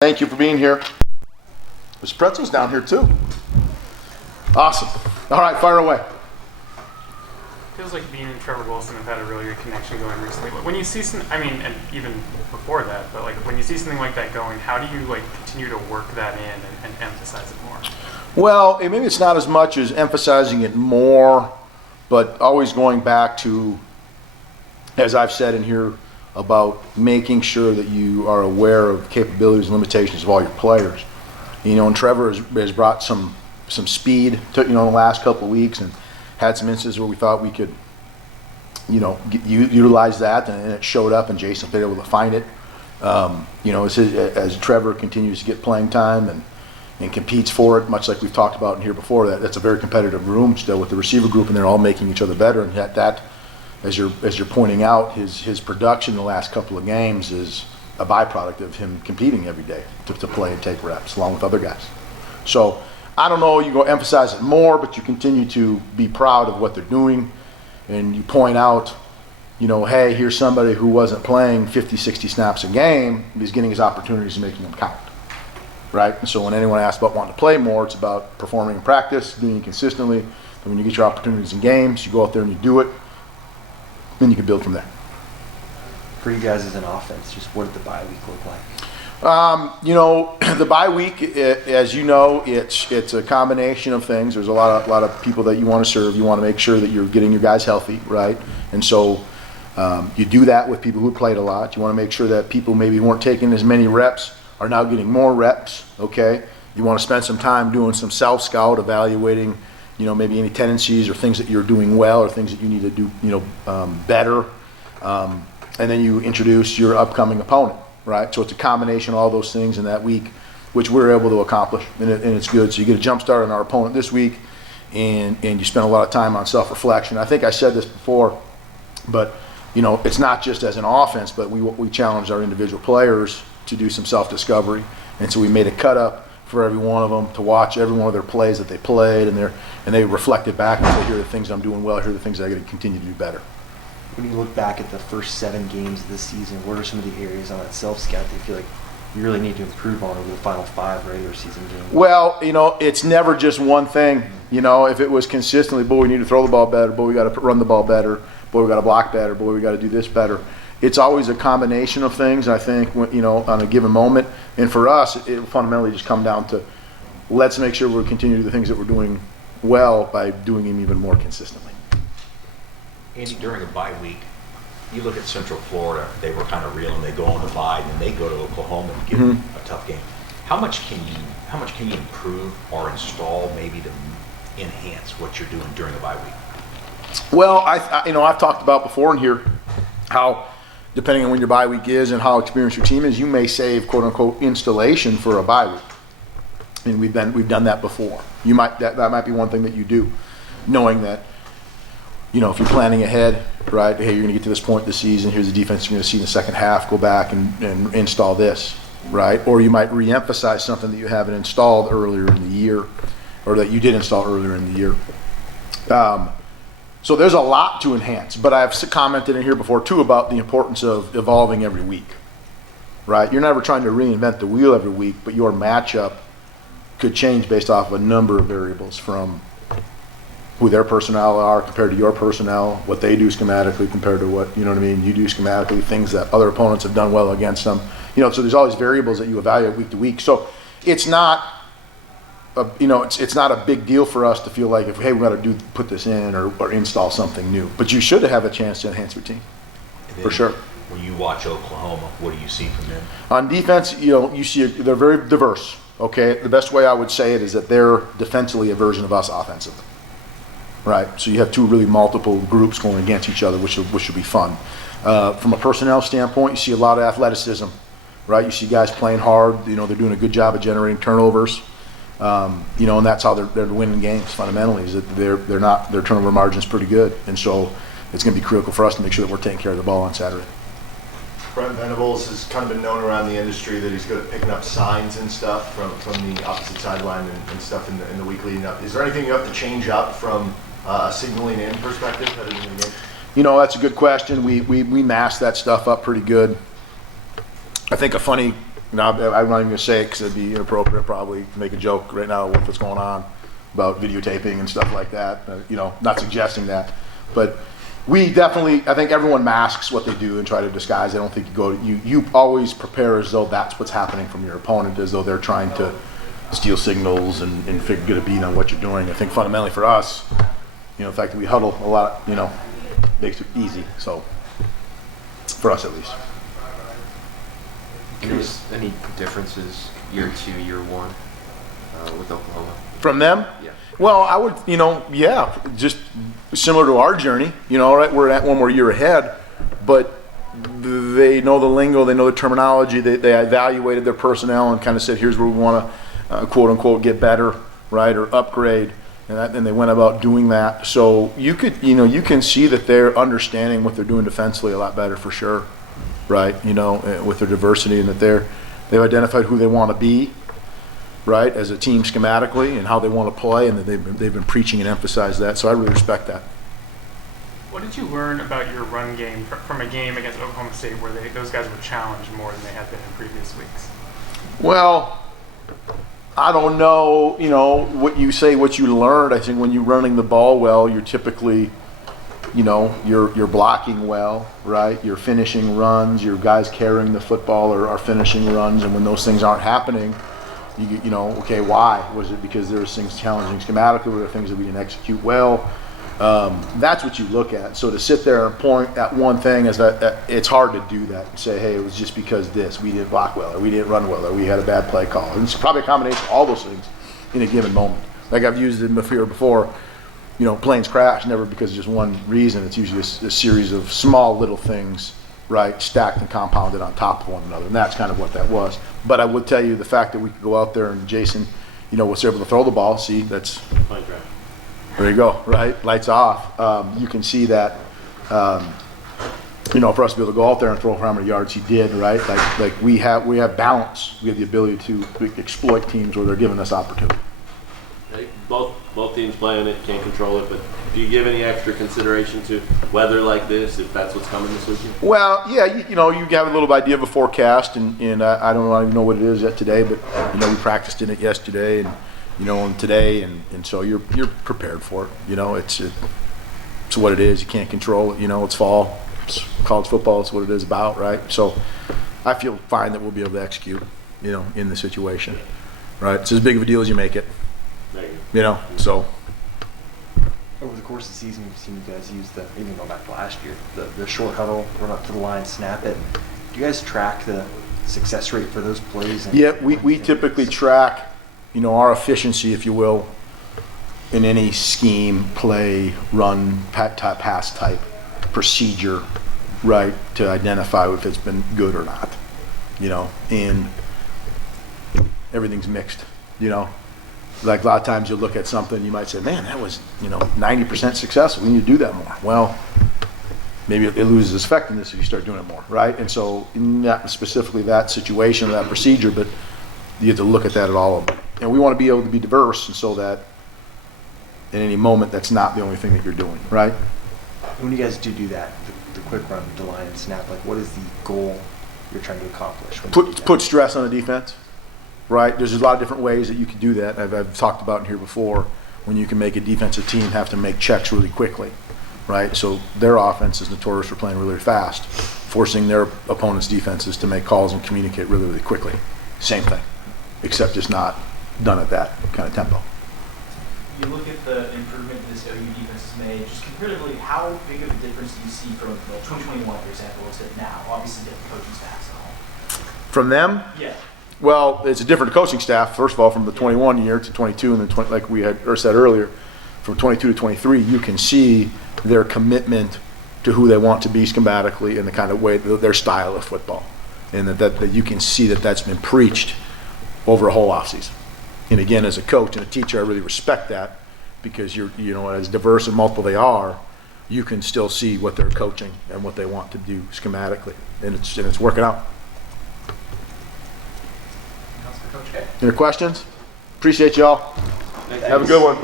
Thank you for being here. There's pretzels down here too. Awesome. All right, fire away. Feels like being and Trevor Wilson have had a really good connection going recently. When you see some, and even before that, but like when you see something like that going, how do you like continue to work that in and emphasize it more? Well, maybe it's not as much as emphasizing it more, but always going back to, as I've said in here, about making sure that you are aware of capabilities and limitations of all your players. And Trevor has brought some speed to, in the last couple of weeks, and had some instances where we thought we could, utilize that, and it showed up, and Jason's been able to find it. As Trevor continues to get playing time and competes for it, much like we've talked about in here before, that's a very competitive room still with the receiver group, and they're all making each other better. And that as you're pointing out, his production in the last couple of games is a byproduct of him competing every day to play and take reps along with other guys. So I don't know, you go emphasize it more, but you continue to be proud of what they're doing, and you point out, hey, here's somebody who wasn't playing 50, 60 snaps a game, he's getting his opportunities and making them count, right? And so when anyone asks about wanting to play more, it's about performing in practice, doing it consistently, and when you get your opportunities in games, you go out there and you do it, then you can build from there. For you guys as an offense, just what did the bye week look like? The bye week, as you know, it's a combination of things. There's a lot of people that you want to serve. You want to make sure that you're getting your guys healthy, right? And so you do that with people who played a lot. You want to make sure that people maybe weren't taking as many reps are now getting more reps, okay? You want to spend some time doing some self-scout, evaluating, maybe any tendencies or things that you're doing well or things that you need to do, better. And then you introduce your upcoming opponent, right? So it's a combination of all those things in that week, which we're able to accomplish, and it's good. So you get a jump start on our opponent this week, and you spend a lot of time on self-reflection. I think I said this before, but it's not just as an offense, but we challenged our individual players to do some self-discovery, and so we made a cut up for every one of them to watch every one of their plays that they played, and they reflected back and said, here are the things I'm doing well, here are the things I got to continue to do better. When you look back at the first 7 games of the season, what are some of the areas on that self-scout that you feel like you really need to improve on over the final 5 regular season games? Well, it's never just one thing. If it was consistently, boy, we need to throw the ball better, boy, we got to run the ball better, boy, we got to block better, boy, we got to do this better. It's always a combination of things, I think, on a given moment. And for us, it fundamentally just come down to let's make sure we continue to do the things that we're doing well by doing them even more consistently. Andy, during a bye week, you look at Central Florida, they were kind of real, and they go on the bye, and they go to Oklahoma and give them a tough game. How much can you improve or install maybe to enhance what you're doing during the bye week? Well, I've talked about before in here how, depending on when your bye week is and how experienced your team is, you may save quote unquote installation for a bye week. And we've done that before. That might be one thing that you do, knowing that, if you're planning ahead, right, hey, you're going to get to this point this season, here's the defense you're going to see in the second half, go back and install this, right? Or you might re-emphasize something that you haven't installed earlier in the year, or that you did install earlier in the year. So there's a lot to enhance, but I've commented in here before too about the importance of evolving every week, right? You're never trying to reinvent the wheel every week, but your matchup could change based off of a number of variables, from who their personnel are compared to your personnel, what they do schematically compared to what, you do schematically, things that other opponents have done well against them. So there's all these variables that you evaluate week to week. So it's not, it's not a big deal for us to feel like, hey, we got to put this in or install something new. But you should have a chance to enhance your team, for sure. When you watch Oklahoma, what do you see from them? On defense, you see they're very diverse, okay? The best way I would say it is that they're defensively a version of us offensively. Right, so you have two really multiple groups going against each other, which will be fun. From a personnel standpoint, you see a lot of athleticism, right? You see guys playing hard. They're doing a good job of generating turnovers. And that's how they're winning games fundamentally. Is that their turnover margin's pretty good, and so it's going to be critical for us to make sure that we're taking care of the ball on Saturday. Brent Venables has kind of been known around the industry that he's good at picking up signs and stuff from the opposite sideline and stuff in the week leading up. Is there anything you have to change up from a signaling in perspective headed into the game? That's a good question. We mask that stuff up pretty good. I think a funny now I'm not even gonna say it because it'd be inappropriate probably to make a joke right now with what's going on about videotaping and stuff like that. Not suggesting that, but we definitely, I think everyone masks what they do and try to disguise. I don't think you always prepare as though that's what's happening from your opponent, as though they're trying to steal signals and get a beat on what you're doing. I think fundamentally for us, the fact that we huddle a lot, makes it easy. So for us at least. Curious, any differences year 2, year 1 with Oklahoma? From them? Yeah. Well, I would, just similar to our journey, right? We're at one more year ahead, but they know the lingo, they know the terminology, they evaluated their personnel and kind of said, here's where we want to, quote unquote, get better, right? Or upgrade. And they went about doing that. So you can see that they're understanding what they're doing defensively a lot better for sure, right? With their diversity, and that they've identified who they want to be, right, as a team schematically, and how they want to play, and that they've been preaching and emphasized that. So I really respect that. What did you learn about your run game from a game against Oklahoma State where those guys were challenged more than they had been in previous weeks? Well, I don't know, what you say, what you learned. I think when you're running the ball well, you're typically, you're blocking well, right? You're finishing runs, your guys carrying the football are finishing runs, and when those things aren't happening, okay, why? Was it because there was things challenging schematically? Were there things that we didn't execute well? That's what you look at. So to sit there and point at one thing, it's hard to do that and say, hey, it was just because we didn't block well, or we didn't run well, or we had a bad play call. And it's probably a combination of all those things in a given moment. Like I've used it before, planes crash never because of just one reason. It's usually a series of small little things, right, stacked and compounded on top of one another. And that's kind of what that was. But I would tell you the fact that we could go out there and Jason, was able to throw the ball. See, that's Plane crash. there you go, right? Lights off. You can see that, for us to be able to go out there and throw for how many yards he did, right? Like we have balance. We have the ability to exploit teams where they're giving us opportunity. Both teams playing it, can't control it, but do you give any extra consideration to weather like this, if that's what's coming this weekend? Well, yeah, you have a little idea of a forecast, and I don't even know what it is yet today, but we practiced in it yesterday, and today, and so you're prepared for it. It's what it is. You can't control it. It's fall. It's college football. It's what it is about, right? So I feel fine that we'll be able to execute, in the situation, right? It's as big of a deal as you make it, so. Over the course of the season, we've seen you guys use even going back to last year, the short huddle, run up to the line, snap it. Do you guys track the success rate for those plays? Yeah, we typically track, our efficiency, if you will, in any scheme, play, run, pass type procedure, right, to identify if it's been good or not, and everything's mixed, Like a lot of times you'll look at something, you might say, man, that was, 90% successful. We need to do that more. Well, maybe it loses its effectiveness if you start doing it more, right? And so not specifically that situation or that procedure, but you have to look at that at all of them. And we want to be able to be diverse, and so that in any moment, that's not the only thing that you're doing, right? When you guys do that, the quick run, the line and snap, like what is the goal you're trying to accomplish? Put stress on the defense. Right, there's a lot of different ways that you can do that. I've talked about in here before, when you can make a defensive team have to make checks really quickly, right? So their offense is notorious for playing really fast, forcing their opponent's defenses to make calls and communicate really, really quickly. Same thing, except just not done at that kind of tempo. You look at the improvement this OU defense has made, just comparatively, how big of a difference do you see from 2021, for example, to now? Obviously, different coaching staffs and all. From them? Yeah. Well, it's a different coaching staff, first of all, from the 21 year to 22, and then like we had said earlier, from 22 to 23, you can see their commitment to who they want to be schematically and the kind of way, their style of football. And that you can see that that's been preached over a whole offseason. And again, as a coach and a teacher, I really respect that, because you're, as diverse and multiple they are, you can still see what they're coaching and what they want to do schematically. And it's working out. Any questions? Appreciate y'all. Have a good one.